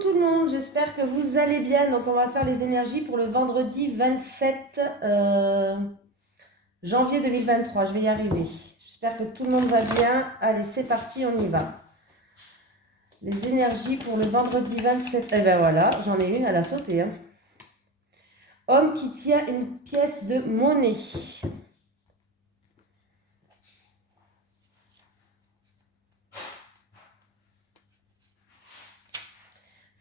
tout le monde, j'espère que vous allez bien. Donc on va faire les énergies pour le vendredi 27 janvier 2023. Je vais y arriver. J'espère que tout le monde va bien. Allez, c'est parti, on y va. Les énergies pour le vendredi 27. Eh ben voilà, j'en ai une, elle a sauté. Hein. Homme qui tient une pièce de monnaie.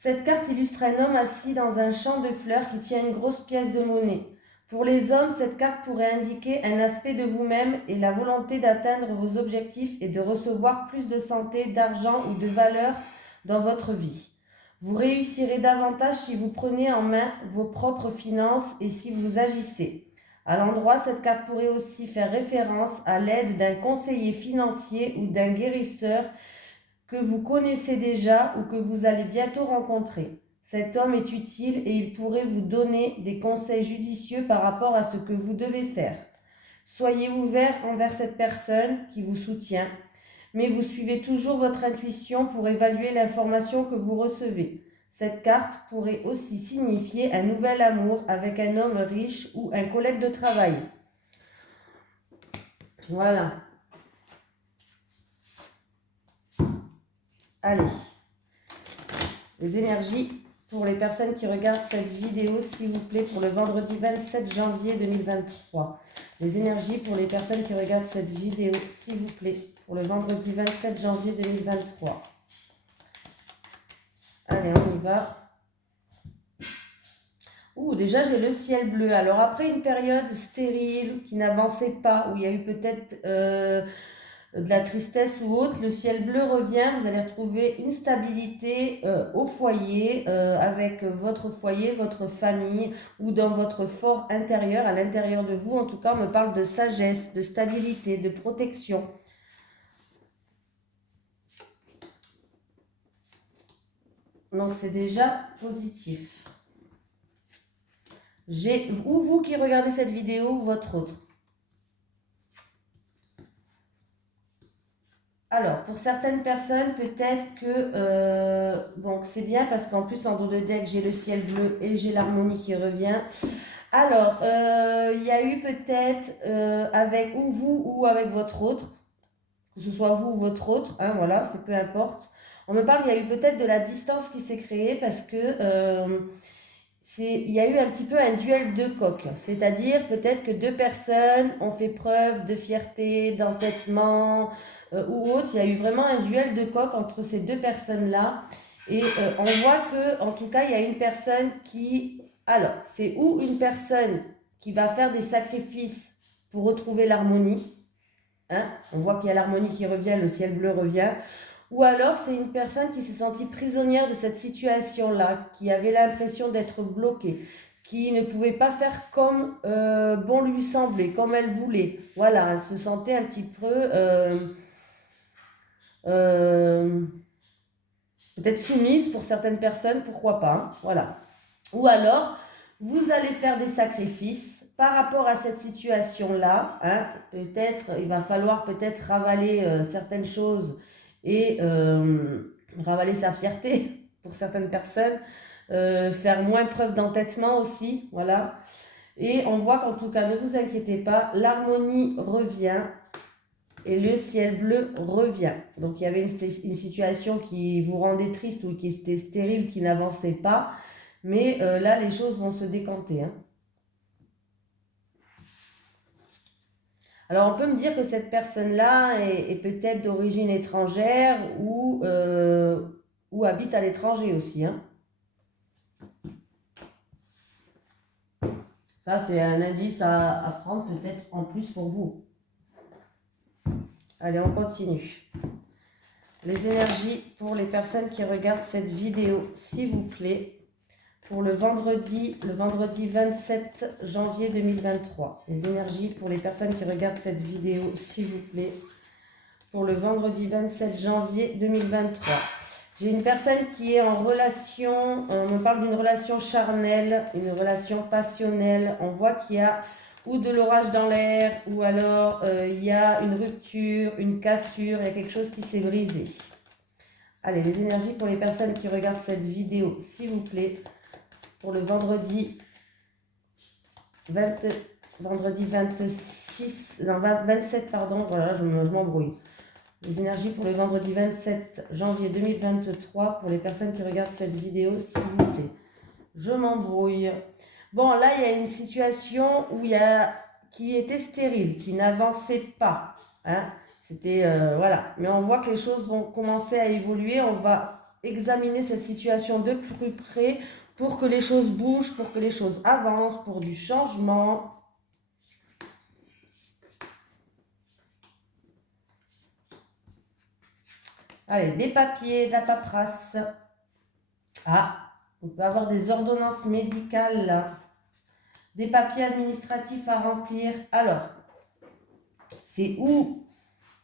Cette carte illustre un homme assis dans un champ de fleurs qui tient une grosse pièce de monnaie. Pour les hommes, cette carte pourrait indiquer un aspect de vous-même et la volonté d'atteindre vos objectifs et de recevoir plus de santé, d'argent ou de valeur dans votre vie. Vous réussirez davantage si vous prenez en main vos propres finances et si vous agissez. À l'endroit, cette carte pourrait aussi faire référence à l'aide d'un conseiller financier ou d'un guérisseur que vous connaissez déjà ou que vous allez bientôt rencontrer. Cet homme est utile et il pourrait vous donner des conseils judicieux par rapport à ce que vous devez faire. Soyez ouvert envers cette personne qui vous soutient, mais vous suivez toujours votre intuition pour évaluer l'information que vous recevez. Cette carte pourrait aussi signifier un nouvel amour avec un homme riche ou un collègue de travail. Voilà. Allez, les énergies pour les personnes qui regardent cette vidéo, s'il vous plaît, pour le vendredi 27 janvier 2023. Les énergies pour les personnes qui regardent cette vidéo, s'il vous plaît, pour le vendredi 27 janvier 2023. Allez, on y va. Ouh, déjà j'ai le ciel bleu. Alors après une période stérile qui n'avançait pas, où il y a eu peut-être de la tristesse ou autre, le ciel bleu revient, vous allez retrouver une stabilité au foyer, avec votre foyer, votre famille ou dans votre fort intérieur, à l'intérieur de vous. En tout cas, on me parle de sagesse, de stabilité, de protection. Donc c'est déjà positif. J'ai ou vous qui regardez cette vidéo ou votre autre. Alors, pour certaines personnes, peut-être que... donc, c'est bien parce qu'en plus, en dos de deck, j'ai le ciel bleu et j'ai l'harmonie qui revient. Alors, il y a eu peut-être avec ou vous ou avec votre autre, que ce soit vous ou votre autre, hein, voilà, c'est peu importe. On me parle, il y a eu peut-être de la distance qui s'est créée parce que... il y a eu un petit peu un duel de coq, c'est-à-dire peut-être que deux personnes ont fait preuve de fierté, d'entêtement ou autre. Il y a eu vraiment un duel de coq entre ces deux personnes-là. Et on voit que, en tout cas, il y a une personne qui... Alors, c'est ou une personne qui va faire des sacrifices pour retrouver l'harmonie. Hein, on voit qu'il y a l'harmonie qui revient, le ciel bleu revient. Ou alors c'est une personne qui s'est sentie prisonnière de cette situation-là, qui avait l'impression d'être bloquée, qui ne pouvait pas faire comme bon lui semblait, comme elle voulait. Voilà, elle se sentait un petit peu peut-être soumise pour certaines personnes, pourquoi pas. Hein, voilà. Ou alors, vous allez faire des sacrifices par rapport à cette situation-là. Hein, peut-être, il va falloir peut-être ravaler certaines choses et ravaler sa fierté pour certaines personnes, faire moins preuve d'entêtement aussi, voilà. Et on voit qu'en tout cas, ne vous inquiétez pas, l'harmonie revient et le ciel bleu revient. Donc il y avait une situation qui vous rendait triste ou qui était stérile, qui n'avançait pas, mais là les choses vont se décanter. Hein. Alors on peut me dire que cette personne-là est peut-être d'origine étrangère ou habite à l'étranger aussi. Hein. Ça c'est un indice à prendre peut-être en plus pour vous. Allez, on continue. Les énergies pour les personnes qui regardent cette vidéo, s'il vous plaît, pour le vendredi 27 janvier 2023. Les énergies pour les personnes qui regardent cette vidéo, s'il vous plaît, pour le vendredi 27 janvier 2023. J'ai une personne qui est en relation, on me parle d'une relation charnelle, une relation passionnelle. On voit qu'il y a ou de l'orage dans l'air, ou alors il y a une rupture, une cassure, il y a quelque chose qui s'est brisé. Allez, les énergies pour les personnes qui regardent cette vidéo, s'il vous plaît, pour le vendredi 26, non, 27, pardon, voilà, je m'embrouille. Les énergies pour le vendredi 27 janvier 2023 pour les personnes qui regardent cette vidéo, s'il vous plaît. Je m'embrouille. Bon, là, il y a une situation où qui était stérile, qui n'avançait pas. Hein. C'était, voilà. Mais on voit que les choses vont commencer à évoluer. On va examiner cette situation de plus près pour que les choses bougent, pour que les choses avancent, pour du changement. Allez, des papiers, de la paperasse. Ah, on peut avoir des ordonnances médicales là. Des papiers administratifs à remplir. Alors, c'est où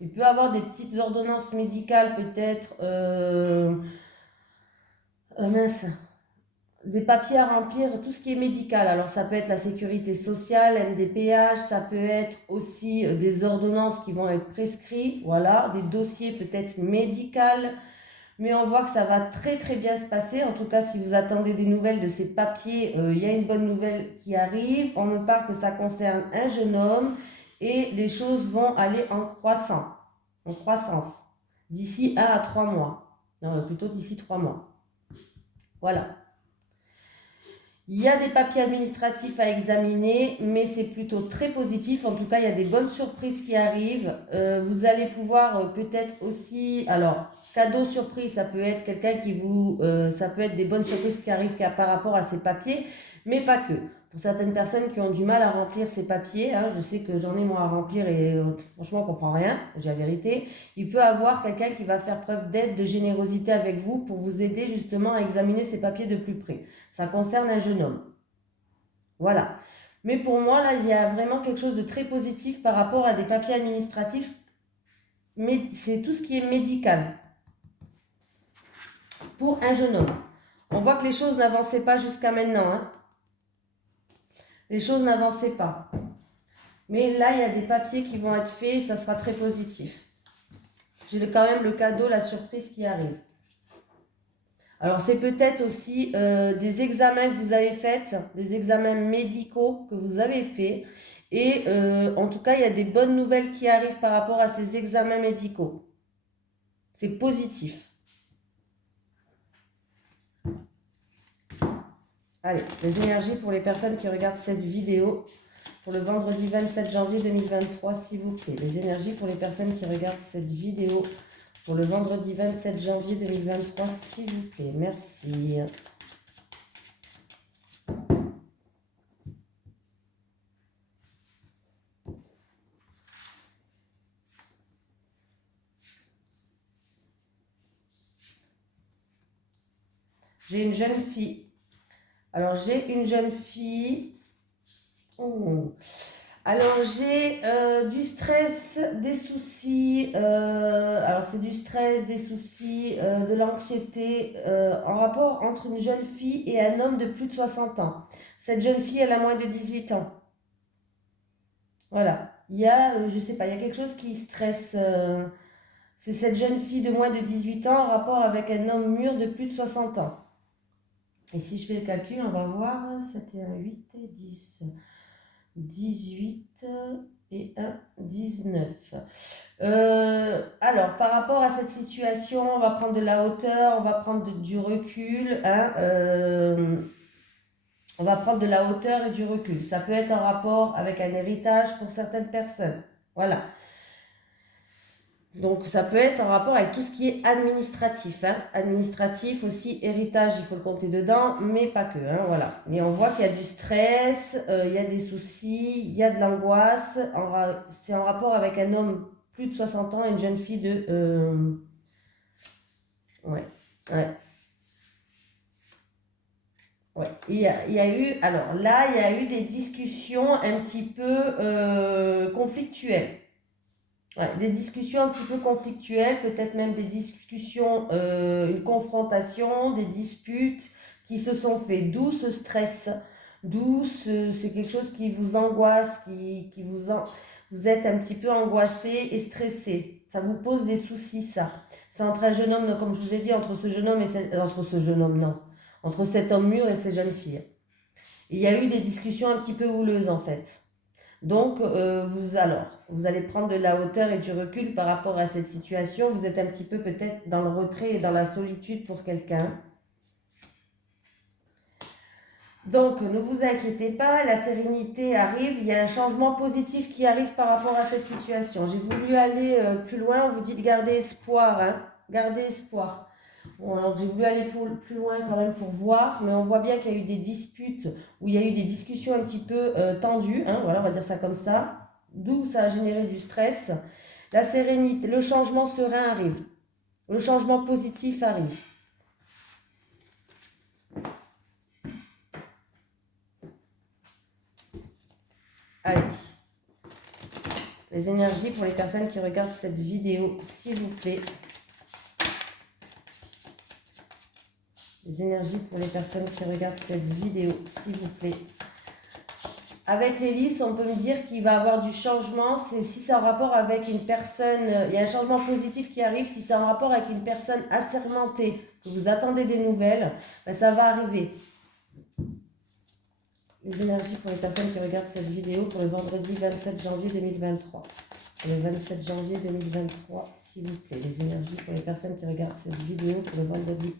il peut y avoir des petites ordonnances médicales peut-être. Mince. Des papiers à remplir, tout ce qui est médical. Alors, ça peut être la sécurité sociale, MDPH, ça peut être aussi des ordonnances qui vont être prescrites. Voilà, des dossiers peut-être médicaux. Mais on voit que ça va très très bien se passer. En tout cas, si vous attendez des nouvelles de ces papiers, il y a une bonne nouvelle qui arrive. On me parle que ça concerne un jeune homme et les choses vont aller en croissance, d'ici 1 à 3 mois. Non, plutôt d'ici 3 mois. Voilà. Il y a des papiers administratifs à examiner, mais c'est plutôt très positif. En tout cas, il y a des bonnes surprises qui arrivent. Vous allez pouvoir peut-être aussi... Alors, cadeau surprise, ça peut être quelqu'un qui vous... ça peut être des bonnes surprises qui arrivent par rapport à ces papiers, mais pas que. Pour certaines personnes qui ont du mal à remplir ces papiers, hein, je sais que j'en ai moi à remplir et franchement, on ne comprend rien, j'ai la vérité. Il peut avoir quelqu'un qui va faire preuve d'aide, de générosité avec vous pour vous aider justement à examiner ces papiers de plus près. Ça concerne un jeune homme. Voilà. Mais pour moi, là, il y a vraiment quelque chose de très positif par rapport à des papiers administratifs. Mais c'est tout ce qui est médical. Pour un jeune homme. On voit que les choses n'avançaient pas jusqu'à maintenant. Hein. Les choses n'avançaient pas. Mais là, il y a des papiers qui vont être faits et ça sera très positif. J'ai quand même le cadeau, la surprise qui arrive. Alors, c'est peut-être aussi des examens que vous avez faits, des examens médicaux que vous avez faits. Et en tout cas, il y a des bonnes nouvelles qui arrivent par rapport à ces examens médicaux. C'est positif. Allez, les énergies pour les personnes qui regardent cette vidéo pour le vendredi 27 janvier 2023, s'il vous plaît. Les énergies pour les personnes qui regardent cette vidéo pour le vendredi 27 janvier 2023, s'il vous plaît. Merci. J'ai une jeune fille. Alors, j'ai une jeune fille. Oh. Alors, j'ai du stress, des soucis. Alors, c'est du stress, des soucis, de l'anxiété en rapport entre une jeune fille et un homme de plus de 60 ans. Cette jeune fille, elle a moins de 18 ans. Voilà. Il y a, je sais pas, il y a quelque chose qui stresse. C'est cette jeune fille de moins de 18 ans en rapport avec un homme mûr de plus de 60 ans. Et si je fais le calcul, on va voir, c'était un 8 et 10. 18 et 1, 19. Alors, par rapport à cette situation, on va prendre de la hauteur, on va prendre du recul. Hein, on va prendre de la hauteur et du recul. Ça peut être en rapport avec un héritage pour certaines personnes. Voilà. Donc, ça peut être en rapport avec tout ce qui est administratif. Hein. Administratif aussi, héritage, il faut le compter dedans, mais pas que. Hein, voilà. Mais on voit qu'il y a du stress, il y a des soucis, il y a de l'angoisse. C'est en rapport avec un homme plus de 60 ans et une jeune fille de... Ouais, ouais. Ouais. Il y a eu... Alors là, il y a eu des discussions un petit peu conflictuelles. Ouais, des discussions un petit peu conflictuelles, peut-être même des discussions, une confrontation, des disputes qui se sont fait, d'où ce stress, c'est quelque chose qui vous angoisse, vous êtes un petit peu angoissé et stressé. Ça vous pose des soucis, ça. C'est entre un jeune homme, comme je vous ai dit, entre ce jeune homme et entre ce jeune homme, non. Entre cet homme mûr et ces jeunes filles. Il y a eu des discussions un petit peu houleuses, en fait. Donc, vous allez prendre de la hauteur et du recul par rapport à cette situation. Vous êtes un petit peu peut-être dans le retrait et dans la solitude pour quelqu'un. Donc, ne vous inquiétez pas, la sérénité arrive. Il y a un changement positif qui arrive par rapport à cette situation. J'ai voulu aller plus loin. On vous dit de garder espoir, hein. Gardez espoir. Bon, alors j'ai voulu aller plus loin quand même pour voir, mais on voit bien qu'il y a eu des disputes, où il y a eu des discussions un petit peu tendues, hein, voilà, on va dire ça comme ça, d'où ça a généré du stress. La sérénité, le changement serein arrive, le changement positif arrive. Allez, les énergies pour les personnes qui regardent cette vidéo, s'il vous plaît. Les énergies pour les personnes qui regardent cette vidéo, s'il vous plaît. Avec les lys, on peut me dire qu'il va y avoir du changement. Si c'est en rapport avec une personne, il y a un changement positif qui arrive. Si c'est en rapport avec une personne assermentée, que vous attendez des nouvelles, ben ça va arriver. Les énergies pour les personnes qui regardent cette vidéo pour le vendredi 27 janvier 2023. Pour le 27 janvier 2023, s'il vous plaît. Les énergies pour les personnes qui regardent cette vidéo pour le vendredi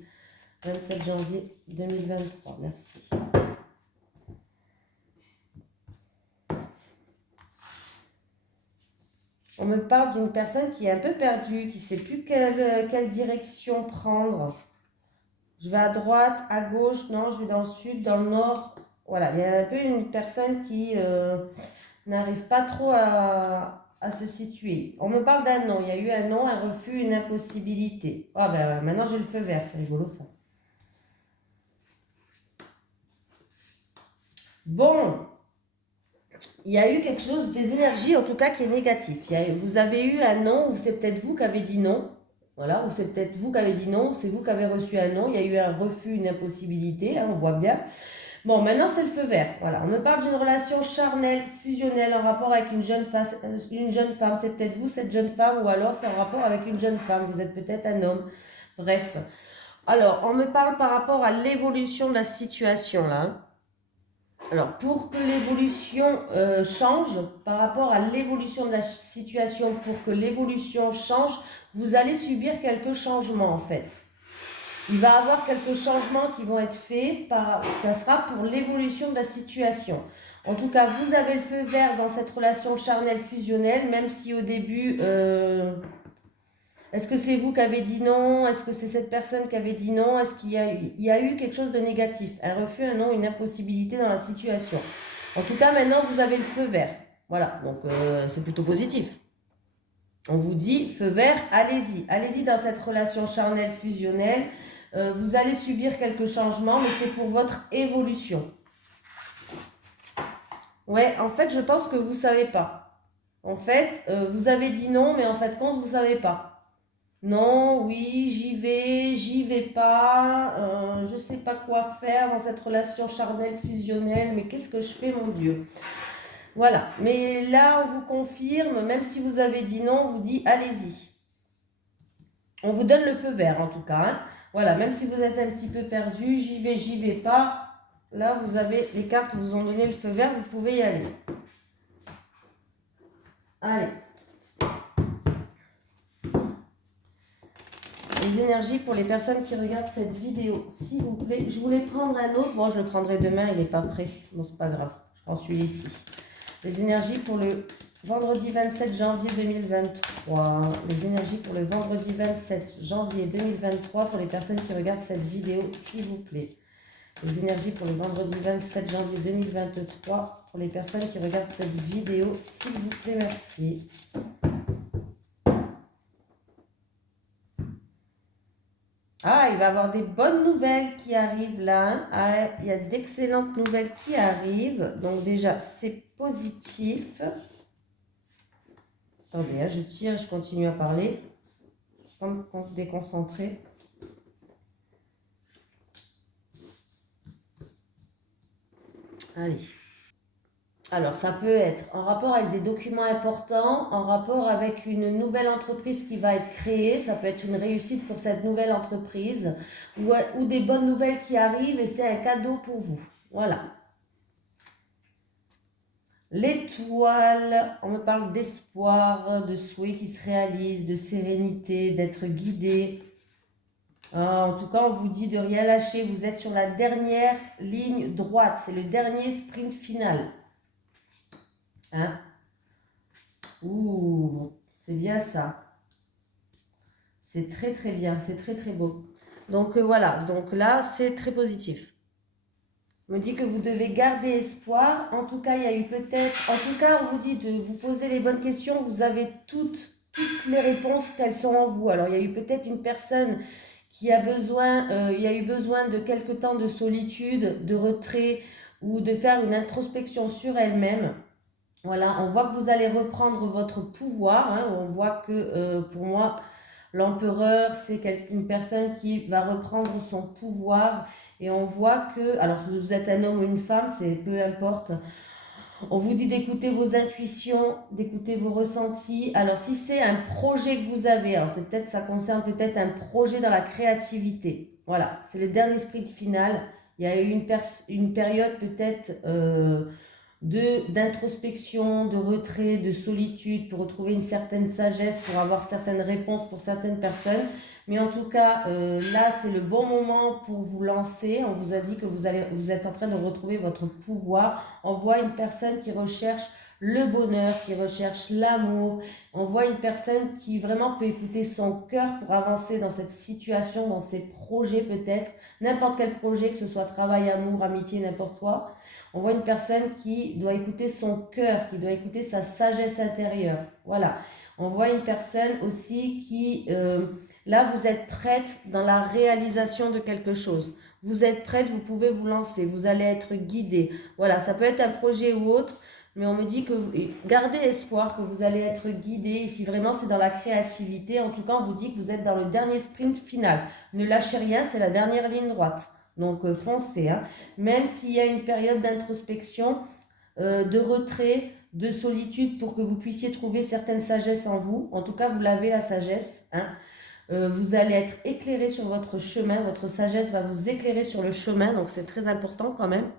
27 janvier 2023. Merci. On me parle d'une personne qui est un peu perdue, qui ne sait plus quelle direction prendre. Je vais à droite, à gauche, non, je vais dans le sud, dans le nord. Voilà, il y a un peu une personne qui n'arrive pas trop à se situer. On me parle d'un non, il y a eu un non, un refus, une impossibilité. Ah ben maintenant j'ai le feu vert, c'est rigolo ça. Bon, il y a eu quelque chose, des énergies en tout cas qui est négatif. Vous avez eu un non, ou c'est peut-être vous qui avez dit non. Voilà, ou c'est peut-être vous qui avez dit non, c'est vous qui avez reçu un non. Il y a eu un refus, une impossibilité, hein, on voit bien. Bon, maintenant c'est le feu vert. Voilà, on me parle d'une relation charnelle, fusionnelle en rapport avec une jeune femme. C'est peut-être vous cette jeune femme, ou alors c'est en rapport avec une jeune femme. Vous êtes peut-être un homme. Bref. Alors, on me parle par rapport à l'évolution de la situation là, hein. Alors, pour que l'évolution change, par rapport à l'évolution de la situation, pour que l'évolution change, vous allez subir quelques changements en fait. Il va y avoir quelques changements qui vont être faits, ça sera pour l'évolution de la situation. En tout cas, vous avez le feu vert dans cette relation charnelle fusionnelle, même si au début... Est-ce que c'est vous qui avez dit non? Est-ce que c'est cette personne qui avait dit non? Est-ce qu'il y a eu quelque chose de négatif? Un refus, un non, une impossibilité dans la situation. En tout cas, maintenant, vous avez le feu vert. Voilà, donc c'est plutôt positif. On vous dit, feu vert, allez-y. Allez-y dans cette relation charnelle fusionnelle. Vous allez subir quelques changements, mais c'est pour votre évolution. Ouais, en fait, je pense que vous ne savez pas. En fait, vous avez dit non, mais en fait, compte, vous ne savez pas. Non, oui, j'y vais pas, je sais pas quoi faire dans cette relation charnelle fusionnelle, mais qu'est-ce que je fais, mon Dieu? Voilà, mais là, on vous confirme, même si vous avez dit non, on vous dit allez-y. On vous donne le feu vert, en tout cas, hein. Voilà, même si vous êtes un petit peu perdu, j'y vais pas, là, vous avez, les cartes vous ont donné le feu vert, vous pouvez y aller. Allez. Les énergies pour les personnes qui regardent cette vidéo, s'il vous plaît. Je voulais prendre un autre. Bon, je le prendrai demain, il n'est pas prêt. Bon, c'est pas grave. Je prends celui ici. Les énergies pour le vendredi 27 janvier 2023. Les énergies pour le vendredi 27 janvier 2023 pour les personnes qui regardent cette vidéo, s'il vous plaît. Les énergies pour le vendredi 27 janvier 2023 pour les personnes qui regardent cette vidéo, s'il vous plaît, merci. Ah, il va y avoir des bonnes nouvelles qui arrivent là, hein. Ah, il y a d'excellentes nouvelles qui arrivent. Donc déjà, c'est positif. Attendez, hein, je tire, je continue à parler. Je ne vais pas me déconcentrer. Allez. Alors, ça peut être en rapport avec des documents importants, en rapport avec une nouvelle entreprise qui va être créée. Ça peut être une réussite pour cette nouvelle entreprise ou des bonnes nouvelles qui arrivent et c'est un cadeau pour vous. Voilà. L'étoile, on me parle d'espoir, de souhait qui se réalise, de sérénité, d'être guidé. En tout cas, on vous dit de rien lâcher. Vous êtes sur la dernière ligne droite. C'est le dernier sprint final. Hein? Ouh, c'est bien ça. C'est très très bien. C'est très très beau. Donc voilà. Donc là, c'est très positif. On me dit que vous devez garder espoir. En tout cas, il y a eu peut-être... En tout cas, on vous dit de vous poser les bonnes questions. Vous avez toutes les réponses qu'elles sont en vous. Alors, il y a eu peut-être une personne qui a besoin... il y a eu besoin de quelque temps de solitude, de retrait ou de faire une introspection sur elle-même. Voilà, on voit que vous allez reprendre votre pouvoir. Hein. On voit que, pour moi, l'empereur, c'est une personne qui va reprendre son pouvoir. Et on voit que, alors si vous êtes un homme ou une femme, c'est peu importe. On vous dit d'écouter vos intuitions, d'écouter vos ressentis. Alors si c'est un projet que vous avez, alors c'est peut-être, ça concerne peut-être un projet dans la créativité. Voilà, c'est le dernier sprint final. Il y a eu une période peut-être d'introspection, de retrait, de solitude, pour retrouver une certaine sagesse, pour avoir certaines réponses pour certaines personnes. Mais en tout cas, là, c'est le bon moment pour vous lancer. On vous a dit que vous êtes en train de retrouver votre pouvoir. On voit une personne qui recherche le bonheur, qui recherche l'amour. On voit une personne qui vraiment peut écouter son cœur pour avancer dans cette situation, dans ses projets peut-être. N'importe quel projet, que ce soit travail, amour, amitié, n'importe quoi. On voit une personne qui doit écouter son cœur, qui doit écouter sa sagesse intérieure. Voilà. On voit une personne aussi qui, là, vous êtes prête dans la réalisation de quelque chose. Vous êtes prête, vous pouvez vous lancer, vous allez être guidé. Voilà, ça peut être un projet ou autre, mais on me dit que gardez espoir, que vous allez être guidé. Et si vraiment c'est dans la créativité, en tout cas, on vous dit que vous êtes dans le dernier sprint final. Ne lâchez rien, c'est la dernière ligne droite. Donc foncez, hein. Même s'il y a une période d'introspection, de retrait, de solitude pour que vous puissiez trouver certaines sagesses en vous. En tout cas, vous l'avez la sagesse, hein. Vous allez être éclairé sur votre chemin, votre sagesse va vous éclairer sur le chemin, donc c'est très important quand même.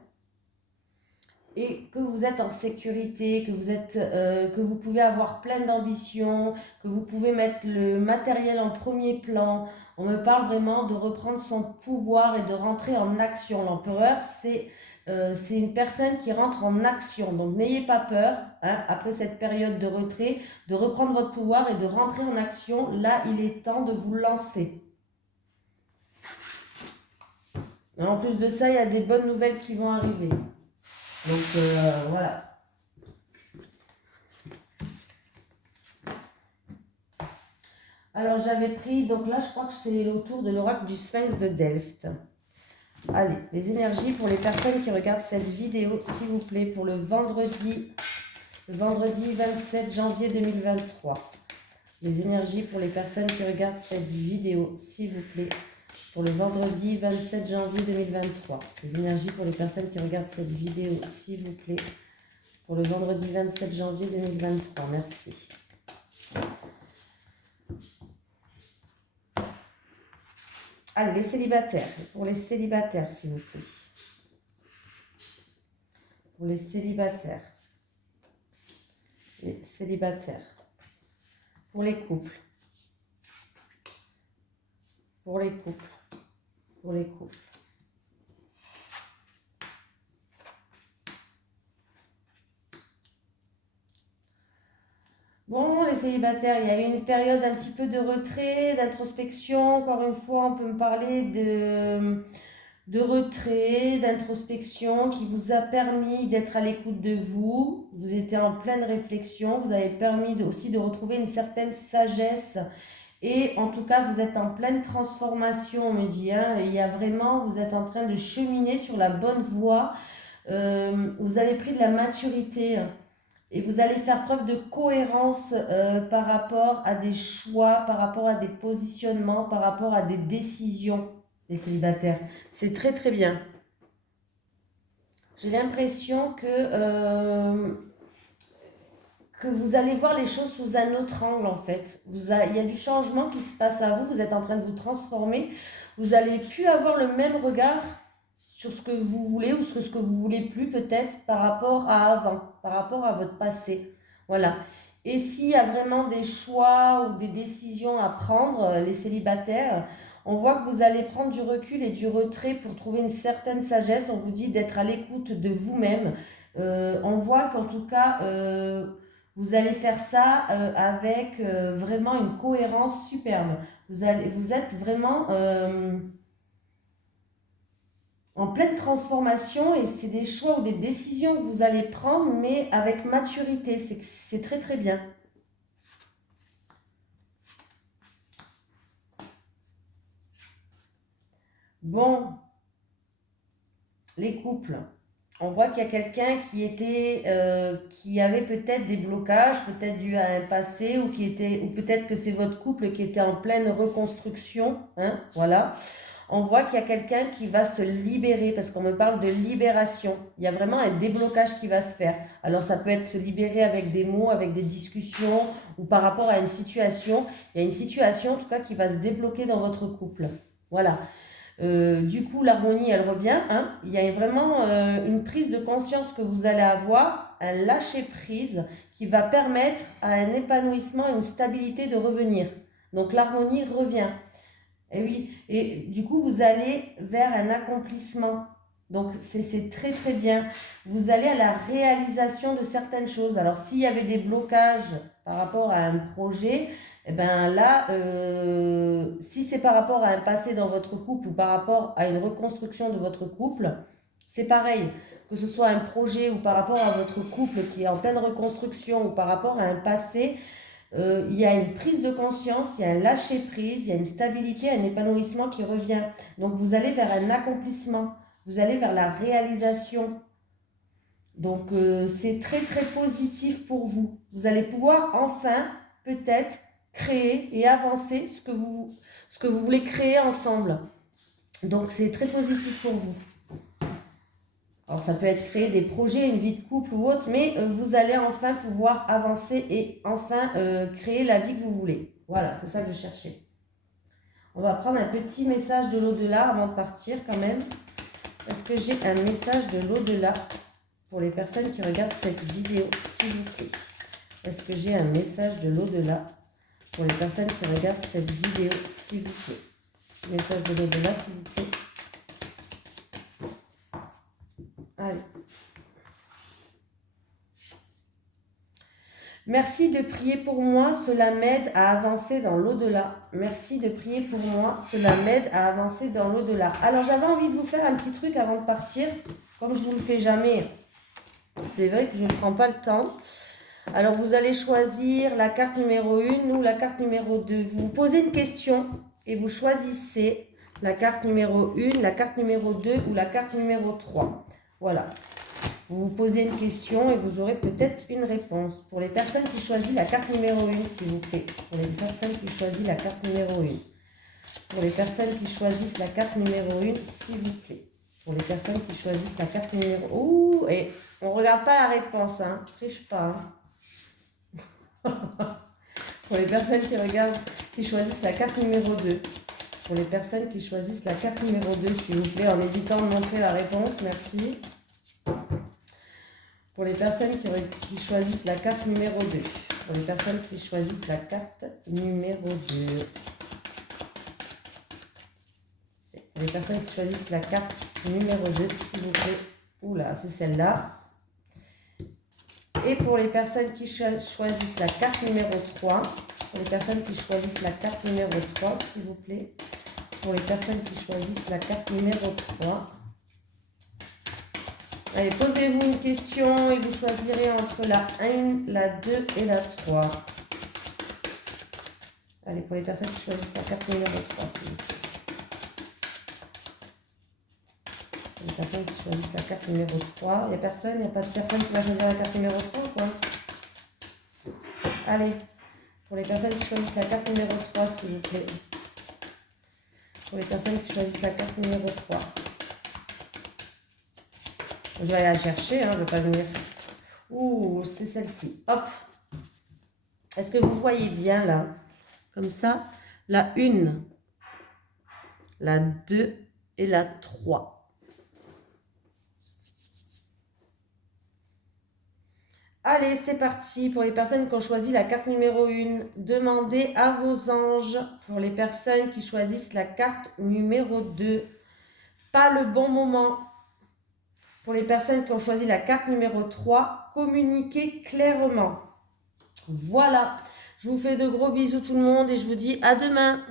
Et que vous êtes en sécurité, que vous pouvez avoir plein d'ambition, que vous pouvez mettre le matériel en premier plan. On me parle vraiment de reprendre son pouvoir et de rentrer en action. L'empereur, c'est une personne qui rentre en action. Donc n'ayez pas peur, hein, après cette période de retrait, de reprendre votre pouvoir et de rentrer en action. Là, il est temps de vous lancer. En plus de ça, il y a des bonnes nouvelles qui vont arriver. Donc voilà. Alors j'avais pris, donc là je crois que c'est autour de l'oracle du Sphinx de Delft. Allez, les énergies pour les personnes qui regardent cette vidéo, s'il vous plaît, pour le vendredi 27 janvier 2023. Les énergies pour les personnes qui regardent cette vidéo, s'il vous plaît, pour le vendredi 27 janvier 2023. Les énergies pour les personnes qui regardent cette vidéo, s'il vous plaît, pour le vendredi 27 janvier 2023. Merci. Allez, les célibataires. Pour les célibataires, s'il vous plaît. Pour les célibataires. Les célibataires. Pour les couples. Pour les couples. Pour les couples. Bon, les célibataires, il y a eu une période un petit peu de retrait, d'introspection. Encore une fois, on peut me parler de retrait, d'introspection qui vous a permis d'être à l'écoute de vous. Vous étiez en pleine réflexion. Vous avez permis aussi de retrouver une certaine sagesse. Et en tout cas, vous êtes en pleine transformation, on me dit. Hein. Il y a vraiment, vous êtes en train de cheminer sur la bonne voie. Vous avez pris de la maturité. Et vous allez faire preuve de cohérence par rapport à des choix, par rapport à des positionnements, par rapport à des décisions, les célibataires. C'est très très bien. J'ai l'impression que vous allez voir les choses sous un autre angle en fait. Il y a du changement qui se passe à vous, vous êtes en train de vous transformer. Vous n'allez plus avoir le même regard sur ce que vous voulez ou sur ce que vous voulez plus peut-être par rapport à avant, par rapport à votre passé. Voilà. Et s'il y a vraiment des choix ou des décisions à prendre, les célibataires, on voit que vous allez prendre du recul et du retrait pour trouver une certaine sagesse. On vous dit d'être à l'écoute de vous-même. On voit qu'en tout cas, vous allez faire ça avec vraiment une cohérence superbe. Vous êtes vraiment en pleine transformation et c'est des choix ou des décisions que vous allez prendre, mais avec maturité. C'est très très bien. Bon, les couples. On voit qu'il y a quelqu'un qui avait peut-être des blocages, peut-être dû à un passé, ou peut-être que c'est votre couple qui était en pleine reconstruction, hein, voilà. On voit qu'il y a quelqu'un qui va se libérer, parce qu'on me parle de libération. Il y a vraiment un déblocage qui va se faire. Alors ça peut être se libérer avec des mots, avec des discussions, ou par rapport à une situation. Il y a une situation en tout cas qui va se débloquer dans votre couple. Voilà. Du coup, l'harmonie, elle revient. Hein. Il y a vraiment une prise de conscience que vous allez avoir, un lâcher-prise qui va permettre à un épanouissement et une stabilité de revenir. Donc l'harmonie revient. Et oui, et du coup, vous allez vers un accomplissement. Donc c'est très très bien. Vous allez à la réalisation de certaines choses. Alors s'il y avait des blocages par rapport à un projet, et ben là, si c'est par rapport à un passé dans votre couple ou par rapport à une reconstruction de votre couple, c'est pareil. Que ce soit un projet ou par rapport à votre couple qui est en pleine reconstruction ou par rapport à un passé, il y a une prise de conscience, il y a un lâcher-prise, il y a une stabilité, un épanouissement qui revient. Donc vous allez vers un accomplissement, vous allez vers la réalisation. Donc c'est très très positif pour vous. Vous allez pouvoir enfin peut-être créer et avancer ce que vous voulez créer ensemble. Donc c'est très positif pour vous. Alors ça peut être créer des projets, une vie de couple ou autre, mais vous allez enfin pouvoir avancer et enfin créer la vie que vous voulez. Voilà, c'est ça que je cherchais. On va prendre un petit message de l'au-delà avant de partir quand même. Est-ce que j'ai un message de l'au-delà pour les personnes qui regardent cette vidéo, s'il vous plaît? Est-ce que j'ai un message de l'au-delà pour les personnes qui regardent cette vidéo, s'il vous plaît? Message de l'au-delà, s'il vous plaît. Allez. Merci de prier pour moi, cela m'aide à avancer dans l'au-delà. Merci de prier pour moi, cela m'aide à avancer dans l'au-delà. Alors j'avais envie de vous faire un petit truc avant de partir, comme je ne vous le fais jamais. C'est vrai que je ne prends pas le temps. Alors vous allez choisir la carte numéro 1 ou la carte numéro 2. Vous vous posez une question et vous choisissez la carte numéro 1, la carte numéro 2 ou la carte numéro 3. Voilà. Vous vous posez une question et vous aurez peut-être une réponse. Pour les personnes qui choisissent la carte numéro 1, s'il vous plaît. Pour les personnes qui choisissent la carte numéro 1. Pour les personnes qui choisissent la carte numéro 1, s'il vous plaît. Pour les personnes qui choisissent la carte numéro... Ouh, et on ne regarde pas la réponse, hein. Triche pas. Hein. Pour les personnes qui choisissent la carte numéro 2. Pour les personnes qui choisissent la carte numéro 2, s'il vous plaît, en évitant de montrer la réponse, merci. Pour les personnes qui choisissent la carte numéro 2. Pour les personnes qui choisissent la carte numéro 2. Pour les personnes qui choisissent la carte numéro 2, s'il vous plaît. Oula, c'est celle-là. Et pour les personnes qui choisissent la carte numéro 3. Pour les personnes qui choisissent la carte numéro 3, s'il vous plaît. Pour les personnes qui choisissent la carte numéro 3. Allez, posez-vous une question et vous choisirez entre la 1, la 2 et la 3. Allez, pour les personnes qui choisissent la carte numéro 3, s'il vous plaît. Pour les personnes qui choisissent la carte numéro 3. Il n'y a personne, il n'y a pas de personne qui va choisir la carte numéro 3, quoi. Allez, pour les personnes qui choisissent la carte numéro 3, s'il vous plaît. Pour les personnes qui choisissent la carte numéro 3. Je vais aller la chercher, hein, je ne vais pas venir. Ouh, c'est celle-ci. Hop. Est-ce que vous voyez bien là? Comme ça, la 1, la 2 et la 3. Allez, c'est parti. Pour les personnes qui ont choisi la carte numéro 1, demandez à vos anges. Pour les personnes qui choisissent la carte numéro 2, pas le bon moment. Pour les personnes qui ont choisi la carte numéro 3, communiquez clairement. Voilà. Je vous fais de gros bisous tout le monde et je vous dis à demain.